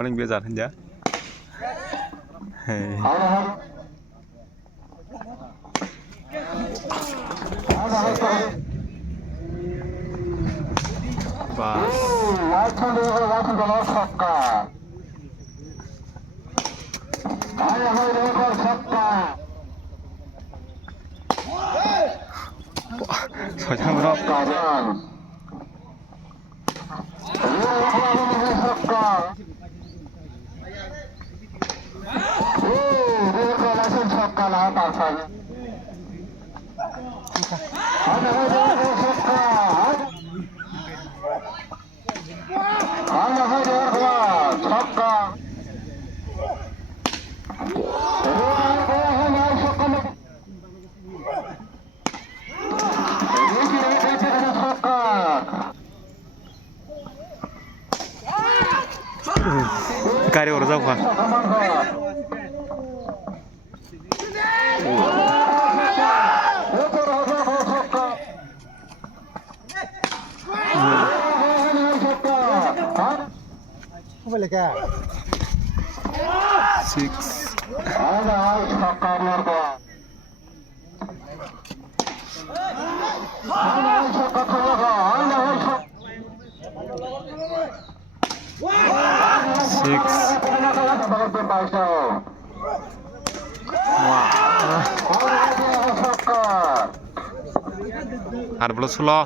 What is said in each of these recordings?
Paling biasa aja. Hei. Pas. Soalnya Kari orang jauh kan? Six. Six. Wah. Ada belum solo.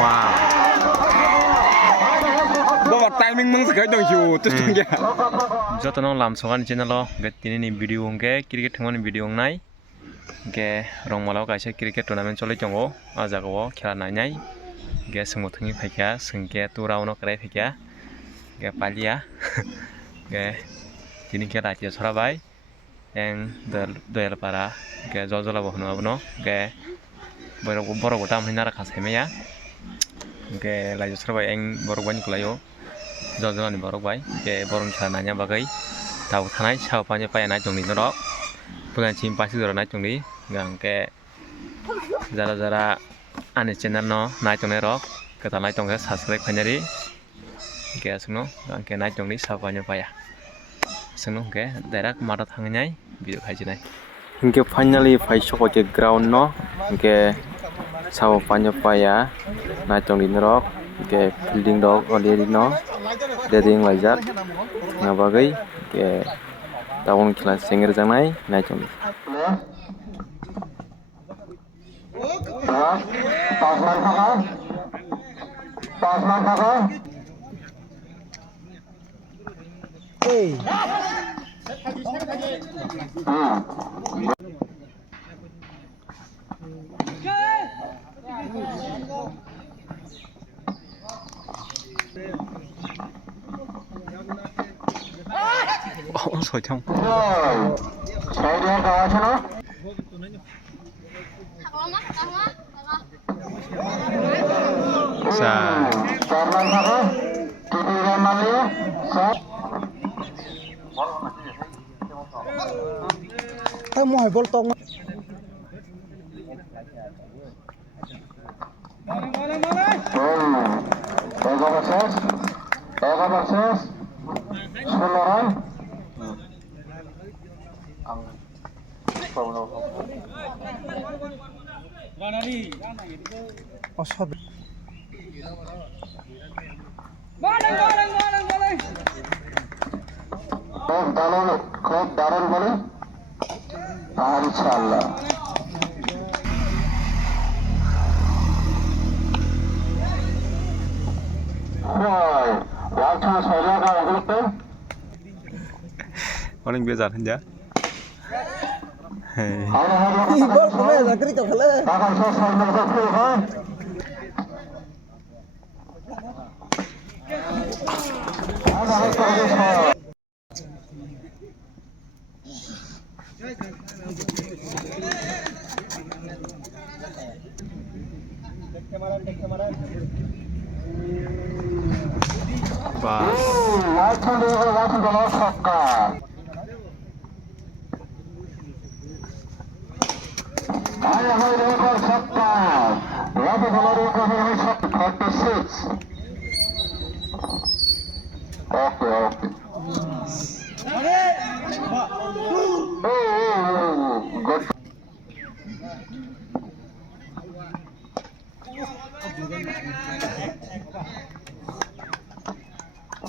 Wow. Bawa timing meng segai dong ju, terus dong ya. Jatuh nong lam sokan channel lo, get ini video ngke, cricket thengoni video ngai. Ge rong malau kaisa cricket tournament chole tongo ajago khela nainai ge sungmuthungi phaikya sungke turauno krai phaikya ge palia ge tini ke ratia sorabai eng doyal para ge jojola bohno abno ge borok gotam hinara khasemeya ge lajo sorabai eng borok bani kulayo jojola ni borok bai ge borong khela naina bagai tau thanai sao panye payanai tongni norok punan chim pasi dora nai tongni gangke jara ani channel no nai tongne rok kata nai tongke subscribe khainari ke sungno gangke nai tongni sapanya paya sungno ke direct mata thangnai video khaijinai inke finally faisoko ke ground no ke sapanya paya nai tongni rok ke fielding dog already no deading laijak nabagai ke tawon khela sengir jangai nai tongni Oh, soi trong. Sa. Tôi mua hỏi bol tông. খুব দারুণ বলে আর ইনশাআল্লাহ Paling biasa aja. Hei. Bol kome zakri to khale. Pas. Love the Lord of 46. Okay. Good.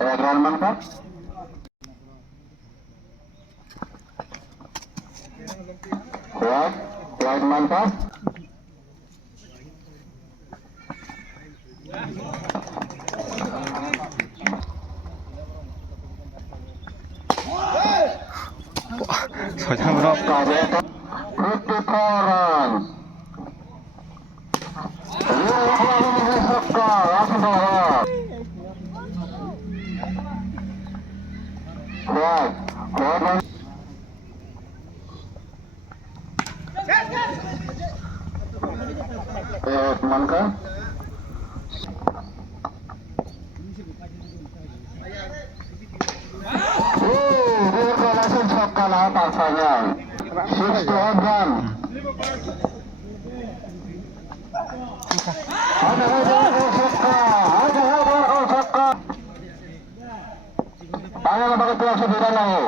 Enrollment card. Right manta. 서장으로 54 runs. Mangka. Dia langsung cakap lah pasanya. 6 to 1 run. Ada cakap. Banyak banget yang sudah lalu.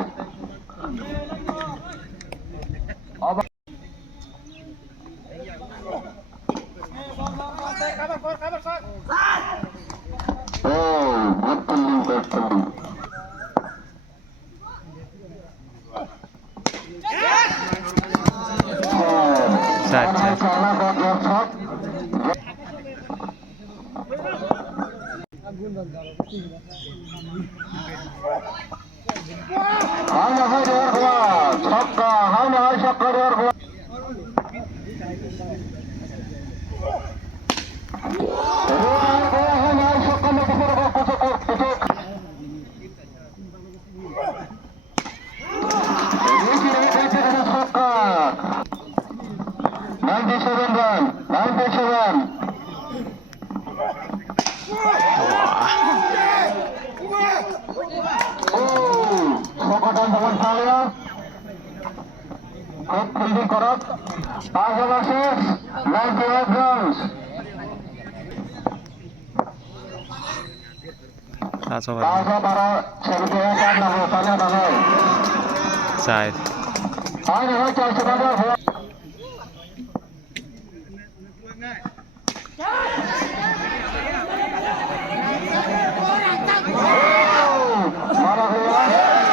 Side.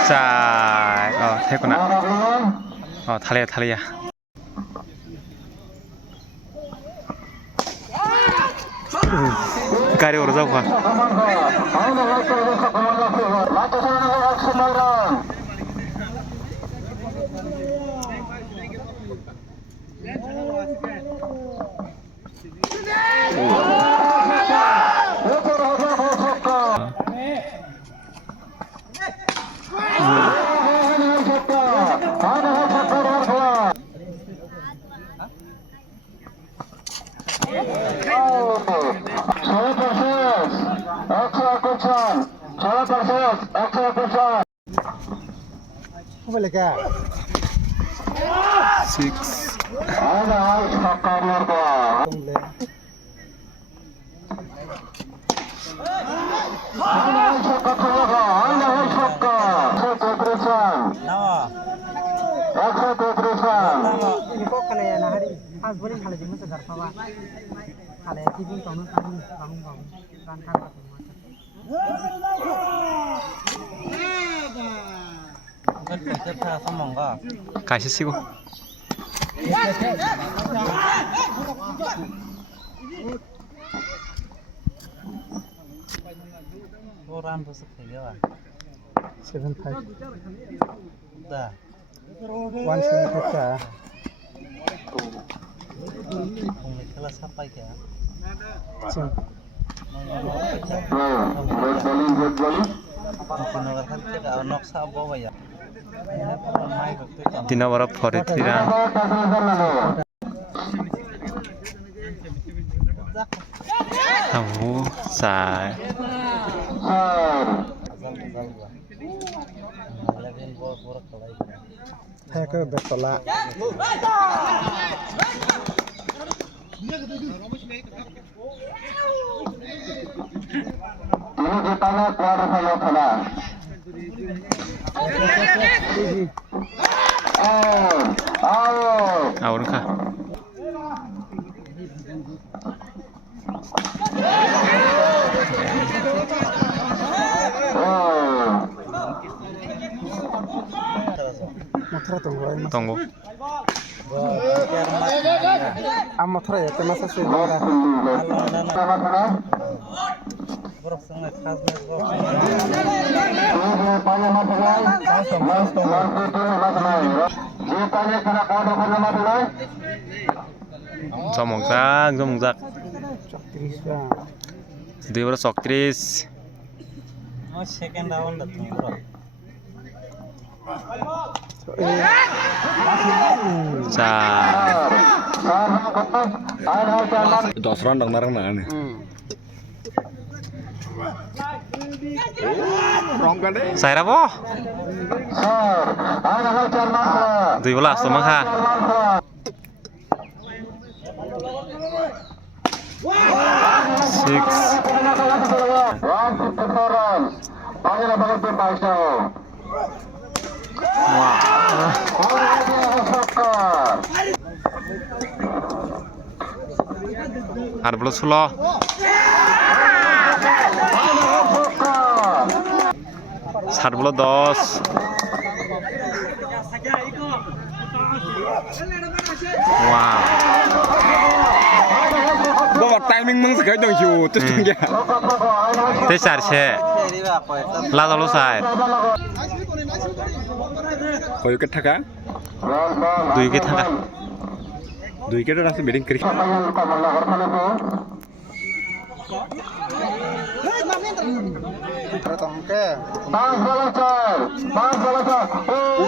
Side. Oh, 됐구나. 탈이야. 가리 오르자고 가. Apa lagi? 6. Ini kok kalau ya hari pas boleh kalau jemput segar pawa. Kalau ya TV kamu bangun rantai apa 가시 치고. Orang besar kaya. 75. Dah. 175 ka. Kung may kelas apa ya? Sim. Pinagarhan kita anak sa bawa ya. 디나와라 버레티랑 tahu saya Hai ke betul lah. ini ditanya quarter final kena. Out kah? Motor tunggu. Tunggu. Am motor ya, temas sesuai. Borok sangat khas nih borok. Jomongzak. 230. Oh second round dah tuh borok. Sa. 10 round dong narang mana? Saya apa? 12 sama kah? 16. Sat bolo 10. Wow. Bawa timing mung sekai dong ju terus tunggu. Te sarche. La dalo sai. Kau ikat thaka? 2 wicket থাকা. 2 wicket rasa batting kiri.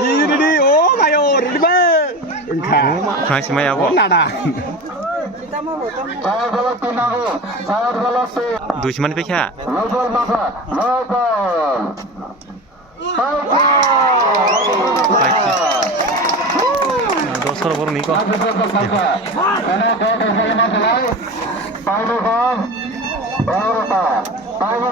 Ini oh mayor ini bang. Engkau. Masih maya apa? Nada. Dushman pe kya? Dosar bor ni ko. Tayo